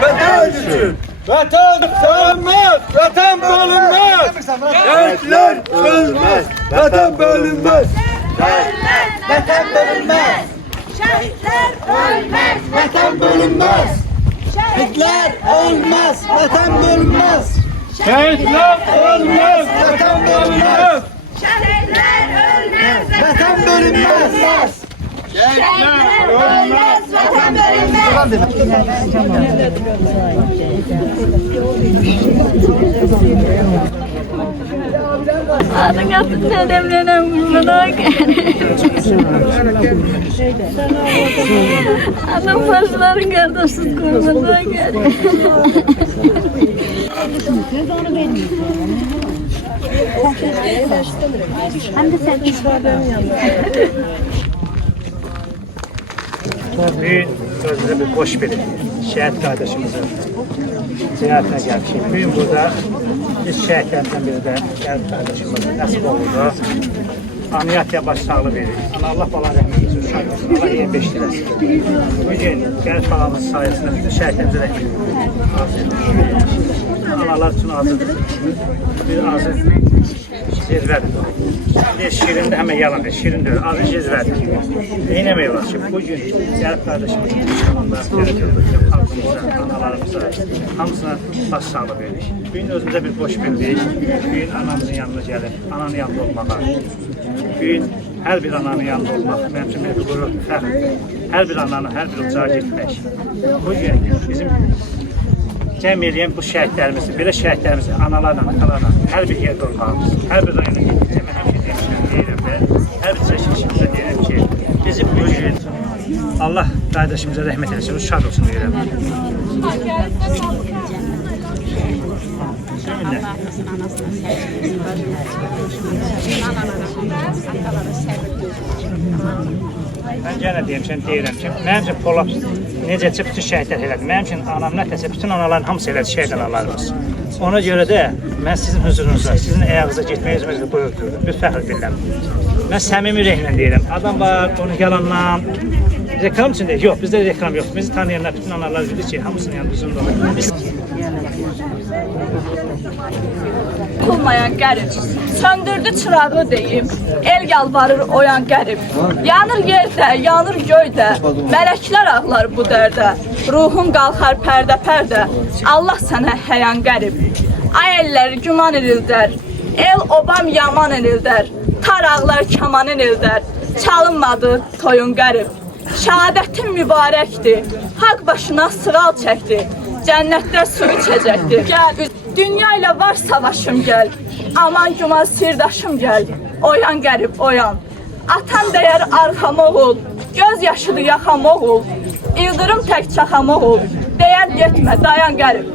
Vatan için. Vatan sönmez, vatan bölünmez. Şehitler ölmez, vatan bölünmez. Vatan bölünmez. Şehitler ölmez. Vatan bölünmez. Şehitler ölmez. Vatan bölünmez. Şehitler ölmez, vatan bölünmez. Şehitler ölmez. Vatan bölünmez. Şehitler ölmez. Vatan bölünmez. Adın yaptı dedemlerim bunlara Adam başların kardeşsiz kurbanına geldi. Bugün sözde bir boş bir şehit kardeşimizin ziyaretine gelmişik. Bugün burada biz şehitlerden biri de şehit kardeşimiz nasip oldu. Ameliyat baş sağlığı verir. Allah bala rəhmət etsin. Şahit olsun. Allah 25 diləsin. Bugün gəliş balamız sayesinde bütün şehitlerimize de analar için azıdır. Bir azı zirvədir. Bir şirinde hemen yalan şirin diyor. Azı zirvədir. Eynemeyi var. Şimdi bugün gəlib kardeşimizin düşmanında tüm halkımıza, analarımıza, hamısına baş sağlığı verir. Bugün özümüze bir boş bildik. Bugün anamızın yanına gelip, ananın yanında olmağa. Bugün her bir ananın yanında olmaq, mənim üçün bir qürur, fəxr. Hər bir ananın, hər bir ucağa getmək. Bugün bizim cəm eləyən bu şəhidlərimizi, belə şəhidlərimizi analarla, atalarla hər bir yerdə olmağımız, hər bir rayona getdiyimə həmişə deyirəm və hər bir çəkilişimizə deyirəm ki, bizim bugün Allah qardaşımıza rəhmət eləsin, şad olsun deyirəm. Şöyle. Ben gene deyim, sen deyirəm ki, mənim üçün Polad necəsə bütün şəhidlər elədi. Mənim üçün anam nətəsə bütün anaların hamısı elədi, şəhid analarımız. Ona görə də mən sizin huzurunuzda, sizin ayağınıza getməyi özümüzdə buyur duyurum. Bir fəxr bilirəm. Mən səmimi ürəklə deyirəm. Adam var, onu yalandan, reklam üçün deyil. Yox, bizdə reklam yox. Bizi tanıyanlar, bütün analar bilir ki, hamısının yanında üzümdə olur. Olmayan qərib, söndürdü çırağı deyim, el yalvarır oyan qərib. Yanır yerdə, yanır göydə, mələklər ağlar bu dərdə. Ruhum qalxar pərdə-pərdə, Allah sənə həyan qərib. Ay ellər güman edildər, el obam yaman edildər. Tar ağlar kaman edildər, çalınmadı toyun qərib. Şəhadətin mübarəkdir, haqq başına sığal çəkdi. Cənnətdə su içəcəkdir. Gəl, dünya ilə var savaşım gəl. Aman güman sirdaşım gəl. Oyan qərib, oyan. Atan dəyər arxam oğul. Göz yaşıdı yaxam oğul. İldırım tək çaxam oğul. Dəyər getmə, dayan qərib.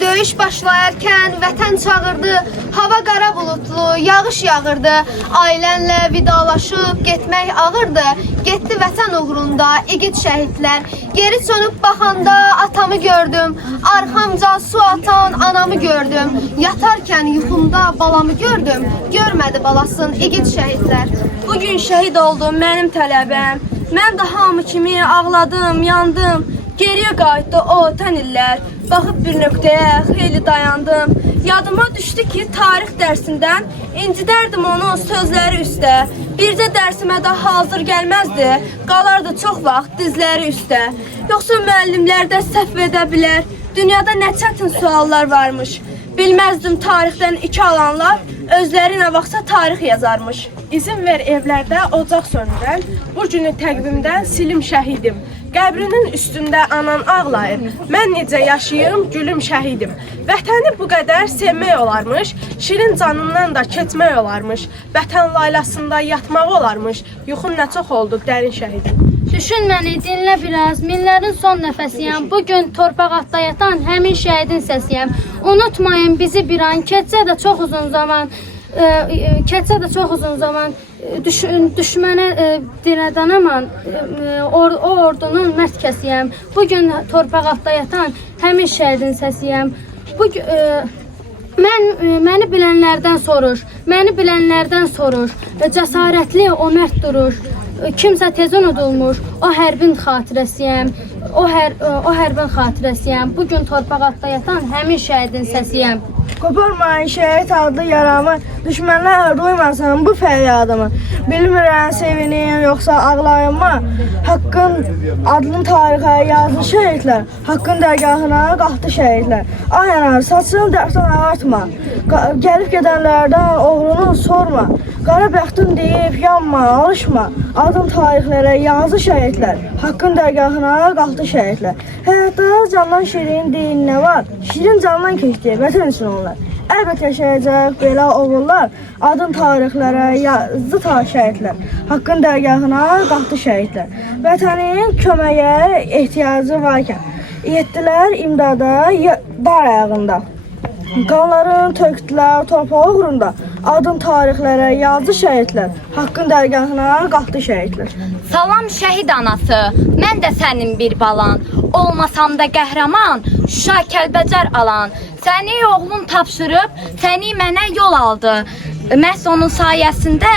Döyüş başlayarkən vətən çağırdı, hava qara bulutlu, yağış yağırdı. Ailənlə vidalaşıb getmək ağırdı. Getdi vətən uğrunda igid şəhidlər. Geri çönüb baxanda atamı gördüm. Arxamca su atan anamı gördüm. Yatarkən yuxumda balamı gördüm. Görmədi balasın igid şəhidlər. Bugün şəhid oldum mənim tələbəm. Mən də hamı kimi ağladım, yandım. Geriyə qayıtdı o ötən illər. Baxıb bir nöqtəyə xeyli dayandım. Yadıma düşdü ki, tarix dərsindən incidərdim onun sözləri üstə. Bircə dərsimə də hazır gəlməzdi. Qalardı çox vaxt dizləri üstə. Yoxsa müəllimlərdə səhv edə bilər. Dünyada nə çətin suallar varmış. Bilməzdim tarixdən 2 alanlar özlərinə vaxtsa tarix yazarmış. İzin ver evlərdə ocaq söndürən, bu günü təqvimdən silim şəhidim. Qəbrinin üstündə anan ağlayır, mən necə yaşayım, gülüm şəhidim. Vətəni bu qədər sevmək olarmış, şirin canından da keçmək olarmış. Vətən laylasında yatmaq olarmış, yuxun nə çox oldu dərin şəhidim. Düşün məni, dinlə biraz, minlərin son nəfəsiyəm. Bugün torpaq altda yatan həmin şəhidin səsiyəm. Unutmayın bizi bir an, keçsə də çox uzun zaman. Düşmənə dirədən aman, o ordunun mərd kəsiyəm. Bugün torpaq altda yatan həmin şəhidin səsiyəm. Məni bilənlərdən sorur, cəsarətli o mərd durur. Kimsə tez unudulmuş, o hərbin xatirəsiyəm. o hərbin xatirəsiyəm. Bu gün torpaq altında yatan həmin şəhidin səsiyəm. Qoparmayın şəhid adlı yaramı, düşmənlər duymasın bu fəryadımı. Bilmirəm sevinim yoxsa ağlayım mı? Haqqın adlı tarixə yazdı şəhidlər, Haqqın dərgahına qalxdı şəhidlər. Ay anar, saçını dərddən ağartma, gəlib gedənlərdən oğlunu sorma. Qara bəxtin deyib yanma, alışma, adın tarixlərə yazdı şəhidlər, Haqqın dərgahına qalxdı şəhidlər. Həyatda candan şirin deyil nə var? Şirin candan keçdi, vətən üçün onlar. Əlbət yaşayacaq belə oğullar, adın tarixlərə yazdı ta şəhidlər, Haqqın dərgahına qalxdı şəhidlər. Vətənin köməyə ehtiyacı varkən, yetdilər imdada dar ayağında. Qanların tökdülər torpaq uğrunda, adın tarixlərə yazdı şəhidlər, Haqqın dərgahına qalxdı şəhidlər. Salam şəhid anası, mən də sənin bir balan, olmasam da qəhrəman, Şuşa Kəlbəcər alan. Səni oğlum tapşırıb, səni mənə yol aldı. Məhz onun sayəsində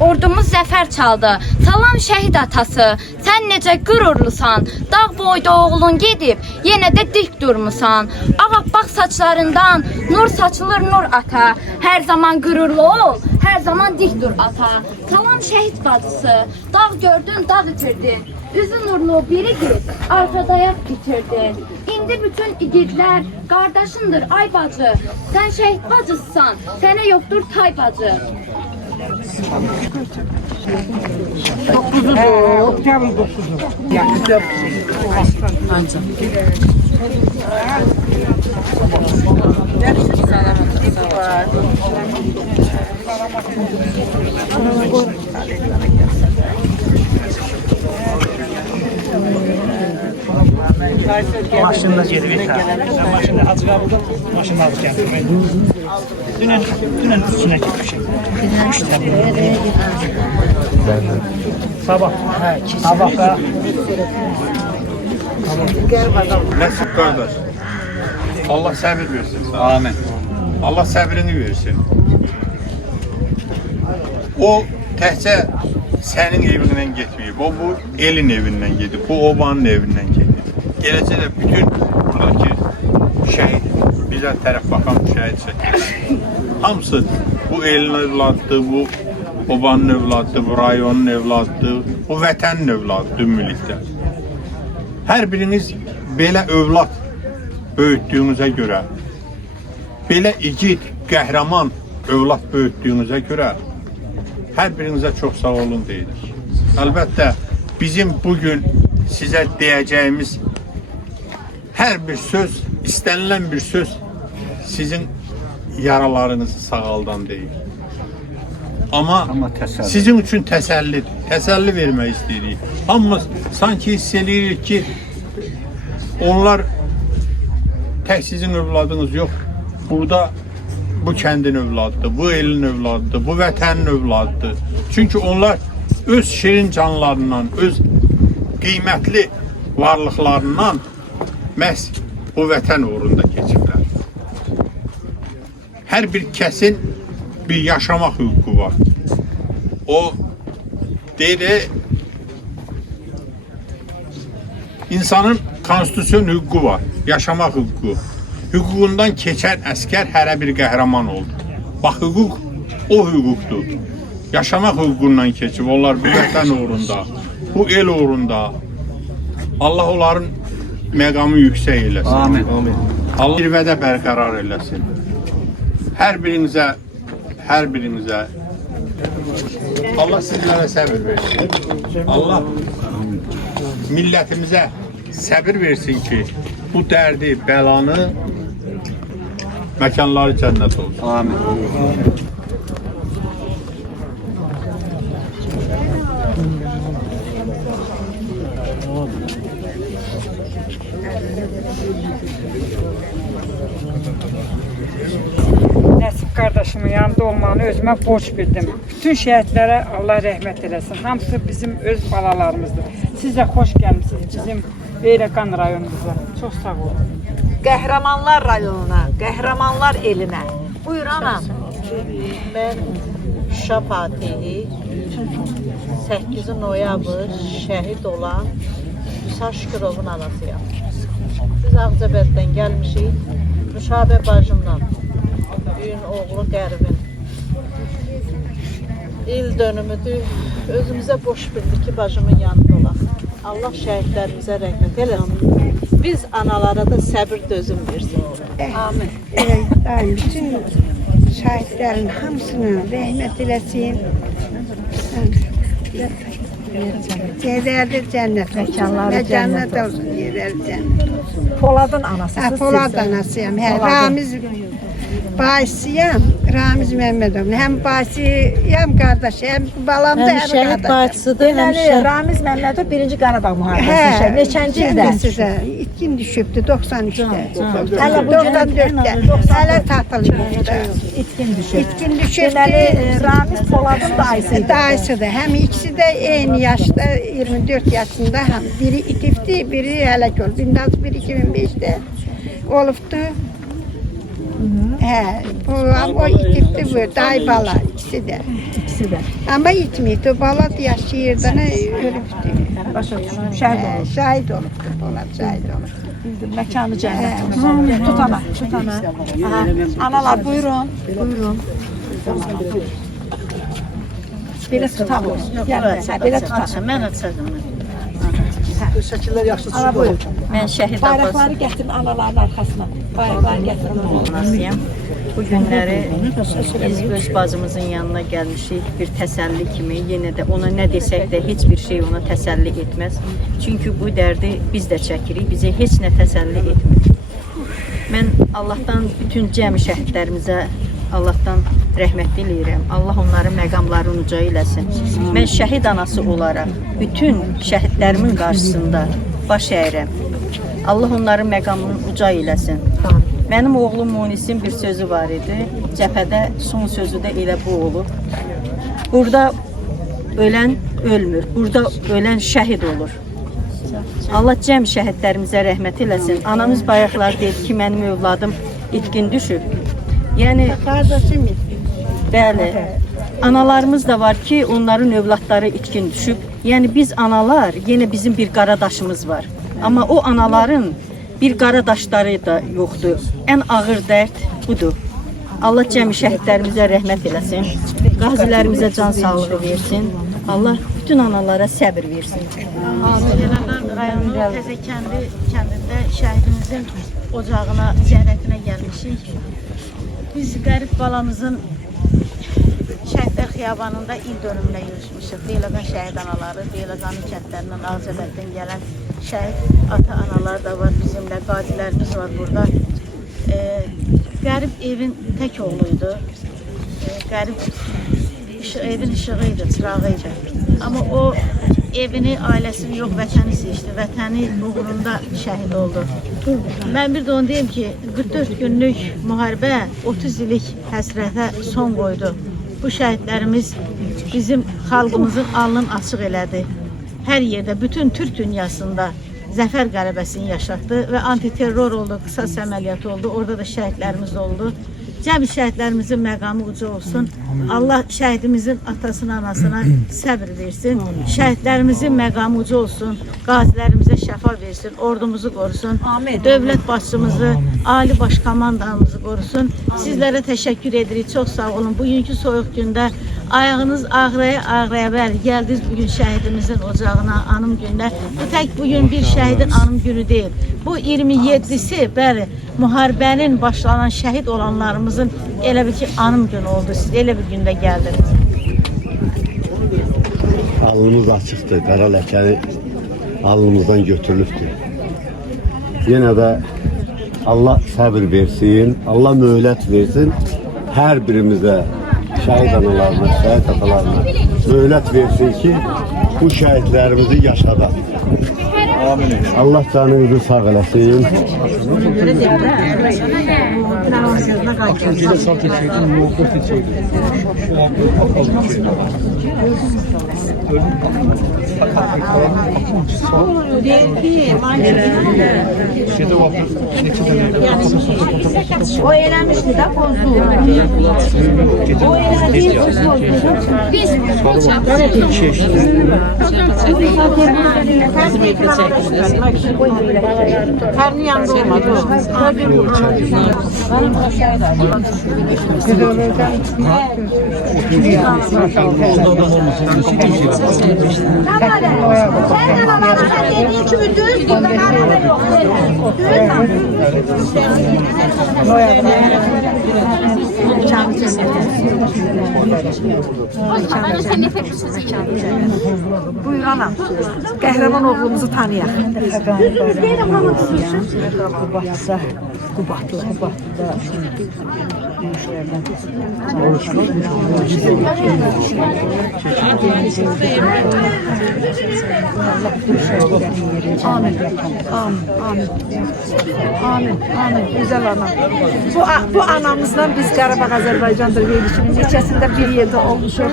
ordumuz zəfər çaldı. Salam şəhid atası, sən necə qürurlusan, dağ boyda oğlun gedib, yenə də dik durmusan. Ağappaq saçlarından nur saçılır nur ata, hər zaman qürurlu ol, hər zaman dik dur ata. Salam şəhid bacısı, dağ gördün, dağ itirdin, üzü nurlu biridir, arxa dayaq bitirdin. İndi bütün igidlər qardaşındır ay bacı, sən şəhid bacısısan, sənə yoxdur tay bacı. 9'u, oktyabr 9'u. Maşınla geri ver. Ben maşınla azıcık aldım. Maşınla azıcık geldim. Dünün üstüne gitmişim. Sabah. Sabah. Nəsib qardaş, Allah səbir versin sana. Amin. Allah səbrini versin. O təhcə sənin evindən getməyib, o bu elin evindən gedib, bu obanın evindən gedib. Gələcə də bütün buradakı şəhid, bizə tərəf baxan şəhid çəkir. Hamısı bu elin evladıdır, bu obanın evladıdır, bu rayonun evladıdır, bu vətənin evladıdır ümumilikdə. Hər biriniz belə övlad böyütdüyünüzə görə, belə igid, qəhrəman övlad böyütdüyünüzə görə hər birinizə çox sağ olun deyirik. Əlbəttə, bizim bugün sizə deyəcəyimiz hər bir söz, istənilən bir söz sizin yaralarınızı sağaldan deyil. Amma sizin üçün təsəllidir, təsəlli vermək istəyirik. Hamımız sanki hiss edirik ki, onlar tək sizin övladınız yox. Burada bu kəndin övladıdır, bu elin övladıdır, bu vətənin övladıdır. Çünki onlar öz şirin canlarından, öz qiymətli varlıqlarından məhz bu vətən uğrunda keçiblər. Hər bir kəsin bir yaşamaq hüququ var. O deyir, insanın konstitusyon hüququ var, yaşamaq hüququ. Hüququndan keçən əskər hərə bir qəhrəman oldu. Bax, hüquq o hüquqdur. Yaşamaq hüququndan keçib, onlar bu vətən uğrunda, bu el uğrunda. Allah onların məqamı yüksək eləsin. Amin. Allah zirvədə bərqərar eləsin. Hər birinizə Allah sizlərə səbir versin. Allah millətimizə səbir versin ki, bu dərdi, bəlanı məkanları cənnət olsun. Amin. Nəsib qardaşımın yanında olmağını özümə borc bildim. Bütün şəhidlərə Allah rəhmət eləsin. Hamısı bizim öz balalarımızdır. Siz də xoş gəlmişsiniz bizim Beyləqan rayonumuza. Çox sağ olun. Qəhrəmanlar rayonuna, qəhrəmanlar elinə. Buyur anam. Mən Şuşa Fatihi 8 noyabr şəhid olan Vüsal Şükürovun anasıyam. Biz Ağcabəddən gəlmişik. Nüşabə bacımla, büyün oğlu Qəribin. İl dönümüdür. Özümüzə boş bildik ki, bacımın yanında olaq. Allah şəhidlərimizə rəhmət eləsin. Biz analara da səbir dözüm versin. Amin. Bütün şəhidlərin hamısını rəhmət eləsin. Yerlərdə cənnət olsun. Və cənnət olsun, yerlərdə cənnət olsun. Poladın anasısınız. Polad anasıyam. Ramiz Bayisiyam, Ramiz Məmmədovun. Həm Bayisiyam qardaşı, həm balam da Həm həm şəhid qardaşı. bacısıdır, həm şəhid. Ramiz Məmmədov 1-ci Qarabağ müharibəsində şəhid. Neçənci ildə? İlkin düşübdü 93-də. Hələ bu 94-də. Hələ tatılmışdı. İtkin düşüb. İtkin düşübdü. Deməli, Ramiz Poladın dayısıydı. Dayısıdır. Həm ikisi də eyni yaşda, 24 yaşında. Biri itibdi, biri həlak oldu. 2005-də olubdu. O itibdi bu, day bala ikisi də. Amma itmiydi, o bala yaşayırdı, ölübdü. Başa düşdüm, şəhid olub. Şahid olubdu, Polad şahid olubdu. Məkanı cənnət. Tut ana, tut ana. Analar, buyurun. Buyurun. Belə tutalım. Belə tutalım. Mən açacağım. Şəkillər yaxşı çıxır. Mən şəhid Bayraqları gətirin anaların arxasına. Bayraqları gətirin. Abbasıyam. Bu günləri biz öz bacımızın yanına gəlmişik bir təsəlli kimi. Yenə də ona nə desək də heç bir şey ona təsəlli etməz. Çünki bu dərdi biz də çəkirik. Bizə heç nə təsəlli etmir. Mən Allahdan bütün cəmi şəhidlərimizə Allahdan rəhmət diləyirəm. Allah onların məqamlarını uca eləsin. Mən şəhid anası olaraq bütün şəhidlərimin qarşısında baş əyirəm. Allah onların məqamını uca eləsin. Mənim oğlum Munisin bir sözü var idi. Cəbhədə son sözü də elə bu olur. Burada ölən ölmür. Burada ölən şəhid olur. Allah cəm şəhidlərimizə rəhmət eləsin. Anamız bayaqlar dedi ki, mənim övladım itkin düşüb. Yəni, Qardaşım bəli, analarımız da var ki, onların övladları itkin düşüb. Yəni, biz analar, yenə bizim bir qaradaşımız var. Amma o anaların bir qaradaşları da yoxdur. Ən ağır dərd budur. Allah cəmi şəhidlərimizə rəhmət eləsin. Qazilərimizə can sağlığı versin. Allah bütün analara səbir versin. Rayonun Təzəkəndi kəndində şəhidimizin ocağına, ziyarətinə gəlmişik. Biz qərib balamızın Şəhidlər Xiyabanında il dönümünə yürüşmüşük. Beyləqan şəhid anaları, Beyləqanın kəndlərindən, Ağcabəddən gələn şəhid ata-analar da var bizimlə, qazilərimiz var burada. Qərib evin tək oğluydu. Qərib evin işığıydı, çırağıydı. Amma o evini, ailəsini yox, vətəni seçdi. Vətəni uğrunda şəhid oldu. Mən bir də onu deyim ki, 44 günlük müharibə 30 illik həsrətə son qoydu. Bu şəhidlərimiz bizim xalqımızın alnını açıq elədi. Hər yerdə, bütün Türk dünyasında zəfər qələbəsini yaşatdı və antiterror oldu, qisas əməliyyatı oldu. Orada da şəhidlərimiz oldu. Cəmi şəhidlərimizin məqamı uca olsun. Allah şəhidimizin atasına, anasına səbir versin. Şəhidlərimizin məqamı uca olsun. Qazilərimizə şəfa versin. Ordumuzu qorusun. Dövlət başçımızı, Ali Baş Komandanımızı qorusun. Sizlərə təşəkkür edirik. Çox sağ olun. Bugünkü soyuq gündə ayağınız ağraya bəli gəldiniz bugün şəhidimizin ocağına, anım gününə. Bu tək bugün bir şəhidin anım günü deyil. Bu 27'si bəli müharibənin başlanan şəhid olanlarımızın elə bir ki anım günü oldu. Siz elə bir gündə gəldiniz. Alnımız açıqdır, qara ləkəni alnımızdan götürülübdür. Yenə də Allah səbir versin, Allah möhlət versin. Hər birimizə, şəhid analarına, şəhid atalarına möhlət versin ki, bu şəhidlərimizi yaşadaq. Allah canınızı sağ eləsin. O eləmişdi də pozdu. O elədi, biz Her yanında olmadı. Buyur anam. Qəhrəman oğlumuzu tanıyaq. Amin. Amin. Amin. Amin. Güzel anam. Bu anamızla biz Qarabağ Azərbaycandır verilişinin neçəsində bir yerdə olmuşuq.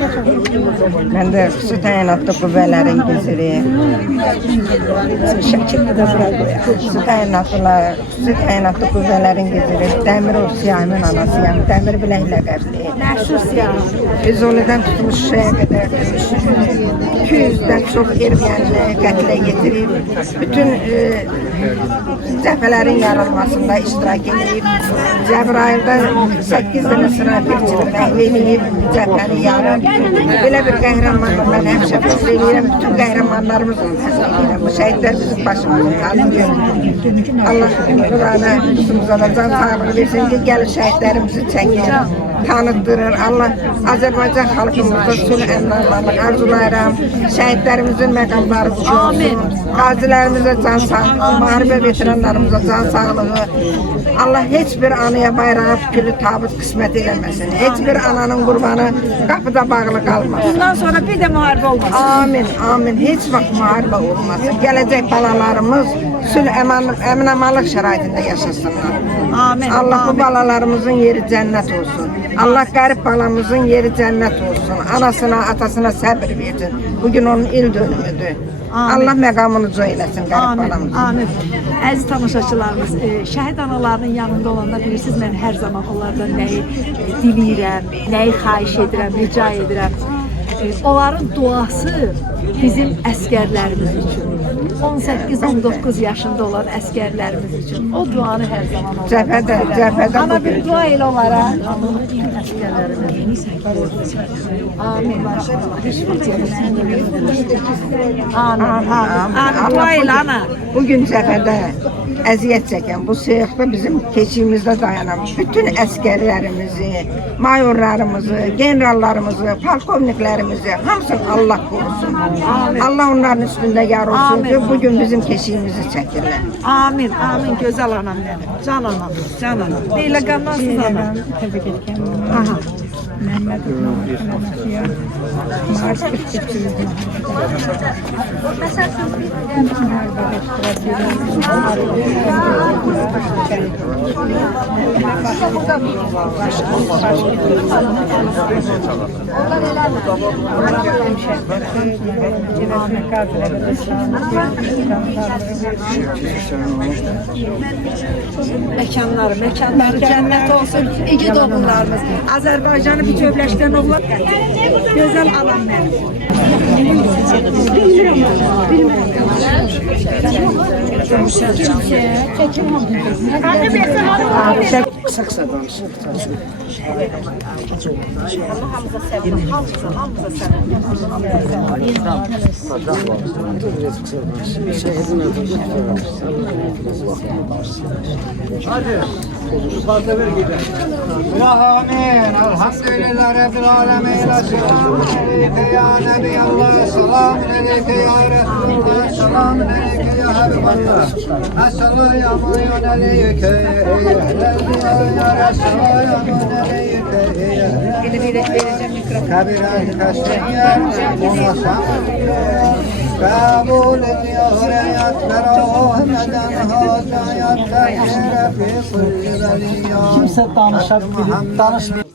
Mən də xüsusi təyinatlı qüvvələrin üzrə şəkildə də bura qoyaq. Xüsusi təyinatlı qüvvələrin üzrə Dəmirov Siyahımın anasıyam. Dəmir biləklə qəbli. Məşhur siyah. Füzulidən tutmuş şeye qədər 200'dən çox Erməni qətlə yetirib. Bütün cəbhələrin yarılmasında iştirak edib. Cəbrayılda 8 dənə snayperçini məhv edib, cəbhəni yarıb. Belə bir qəhrəmanlıq mən həmişə fikir edirəm. Bütün qəhrəmanlarımızın həsr edirəm. Bu şəhidlər bizim başımızın tacıdır. Allah Qurana üstümüzə da can sağlığı versin ki, gəlir şəhidlərimizi çəkir, tanıtdırır. Allah Azərbaycan xalqımızda sülh əmnalıq arzulayıram. Şəhidlərimizin məqamları olsun. Qazilərimizə can sağlığı, müharibə veteranlarımıza can sağlığı. Allah heç bir anaya bayrağı fikirli tabut qismət eləməsin. Heç bir ananın qurbanı qapıda bağlı qalmasın. Bundan sonra bir də müharibə olmasın. Amin, amin. Heç vaxt müharibə olmasın. Gələcək balalarımız sülh əmin-amanlıq şəraitində yaşasınlar. Amin. Allah bu balalarımızın yeri cənnət olsun. Allah qərib balamızın yeri cənnət olsun. Anasına, atasına səbir versin. Bugün onun il dönümüdür. Allah məqamını uca eləsin qərib balamızın. Amin. Əziz tamaşaçılarımız, şəhid analarının yanında olanda bilirsiniz, mən hər zaman onlardan nəyi diləyirəm, nəyi xahiş edirəm, rica edirəm. Onların duası bizim əskərlərimiz üçün. 18-19 yaşında olan əskərlərimiz üçün. O duanı hər zaman olur. Cəbhədə Ana bir dua elə onlara. Amin. Amin. Dua elə ana. Bugün cəbhədə əziyyət çəkən, bu sıyıqda bizim keçiyimizdə dayanan bütün əskərlərimizi, mayorlarımızı, generallarımızı, polkovniklərimizi hamısını Allah korusun. Allah onların üstündə yar olsun ki, bugün bizim keşiyimizi çəkirlər. Amin, amin. Gözəl anam mənim. Can anam, can anam. Deylə qanlansız anam. Təbrik edirəm. Aha. Məhəmməd mekanları cennet olsun. İki doğumlarımız. Azerbaycan'ı bir tövləşdən oğlan. Gözəl alan mənim. Kısa danışın. Hamza səbir, hamza səbir. Hadi. Yukarıda ver gidelim. Amin. Elhamdülillah Rabbil alemin. Selamun aleyke ya Nebi Allah. Selamun aleyke ya Resulullah. Selamun aleyke ya Habiballah. Esselamu ya aleyke ya Resulullah. Ya aleyke Kabiran kaşriyer. Munasan. Kabul ediyor yatlara kimse danışabilir, danışmıyor.